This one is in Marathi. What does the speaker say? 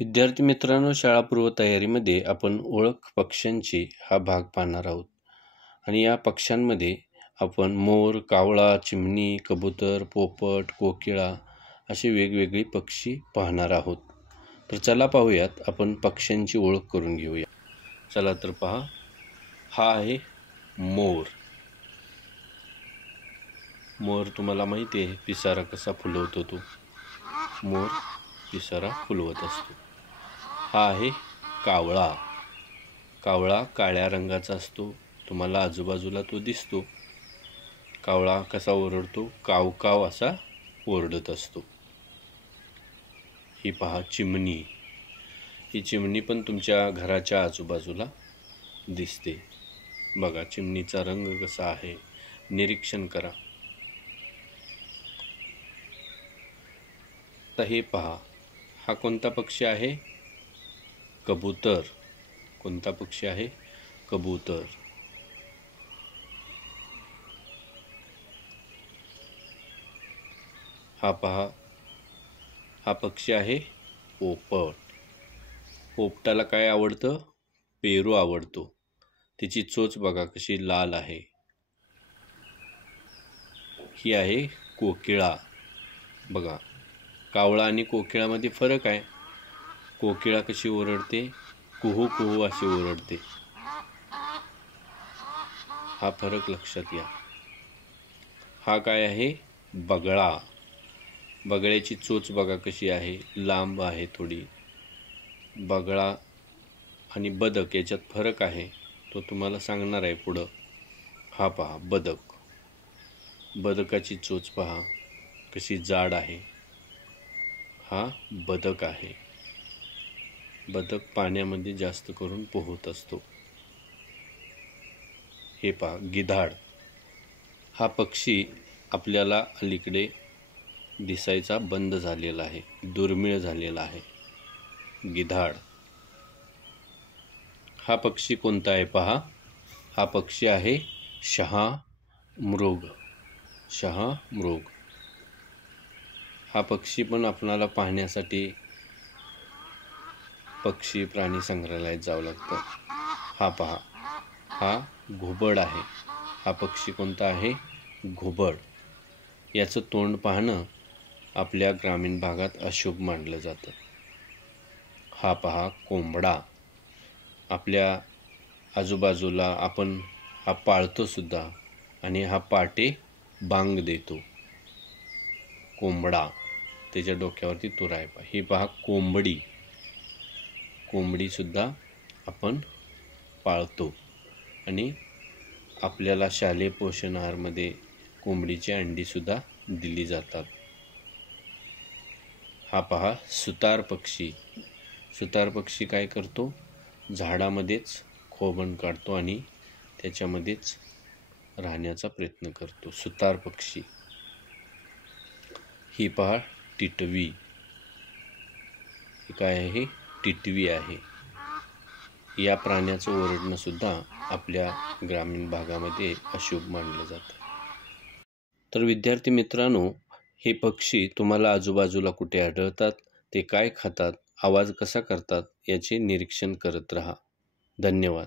विद्यार्थी मित्रांनो, शाळापूर्व तयारीमध्ये आपण ओळख पक्ष्यांची हा भाग पाहणार आहोत. आणि या पक्ष्यांमध्ये आपण मोर, कावळा, चिमणी, कबूतर, पोपट, कोकिळा असे वेगवेगळे पक्षी पाहणार आहोत. तर चला पाहूयात, आपण पक्ष्यांची ओळख करून घेऊया. चला तर पहा, हा आहे मोर. मोर तुम्हाला माहिती आहे पिसारा कसा फुलवतो. तो मोर पिसारा फुलवत असतो. हा आहे कावळा. कावळा काळ्या रंगाचा असतो. तुम्हाला आजूबाजूला तो दिसतो. कावळा कसा ओरडतो, काव काव असा ओरडत असतो. ही पहा चिमणी. ही चिमणी पण तुमच्या घराच्या आजूबाजूला दिसते. बघा चिमणीचा रंग कसा आहे, निरीक्षण करा. आता हे पहा, हा कोणता पक्षी आहे? कबूतर. कोणता पक्षी आहे? कबूतर. हा पहा, हा पक्षी आहे पोपट. पोपटाला काय आवडतं? पेरू आवडतो. तिची चोच बघा कशी लाल आहे. ही आहे कोकिळा. बघा, कावळा आणि कोकिळामध्ये फरक आहे. कोकिळा कशी ओरडते? कुहू कुहू अशी ओरडते. हा फरक लक्षात घ्या. हा काय आहे? बगळा. बगळ्याची चोच बघा कशी आहे, लांब आहे थोडी. बगळा आणि बदक याच्यात फरक आहे, तो तुम्हाला सांगणार आहे पुढं. हा पहा बदक. बदकाची चोच पहा कशी जाड आहे. हा बदक आहे. बदक पाण्यामध्ये जास्त करून पोहत असतो. हे पहा गिधाड. हा पक्षी आपल्याला अलीकडे दिसायचा बंद झालेला आहे, दुर्मिळ झालेला आहे. गिधाड. हा पक्षी कोणता आहे पहा? हा पक्षी आहे शहामृग. शहामृग. हा पक्षी पण आपणाला पाहण्यासाठी पक्षी प्राणी संग्रहालयात जावं लागतं. हा पहा, हा घुबड आहे. हा पक्षी कोणता आहे? घुबड. याचं तोंड पाहणं आपल्या ग्रामीण भागात अशुभ मानलं जातं. हा पहा कोंबडा. आपल्या आजूबाजूला आपण हा पाळतो सुद्धा, आणि हा पहाटे बांग देतो. कोंबडा. त्याच्या डोक्यावरती तुरा आहे. ही पहा कोंबडी. कोंबडी सुद्धा आपण पाळतो, आणि आपल्याला शालेय पोषण आहारमध्ये कोंबडीची अंडी सुद्धा दिली जातात. हा पहा सुतार पक्षी. सुतार पक्षी काय करतो? झाडामध्येच खोबण काढतो आणि त्याच्यामध्येच राहण्याचा प्रयत्न करतो. सुतार पक्षी. ही पहा टिटवी. ही काय आहे? टिटवी आहे. या प्राण्याचं ओरडणं सुद्धा आपल्या ग्रामीण भागामध्ये अशुभ मानलं जातं. तर विद्यार्थी मित्रांनो, हे पक्षी तुम्हाला आजूबाजूला कुठे आढळतात, ते काय खातात, आवाज कसा करतात, याचे निरीक्षण करत राहा. धन्यवाद.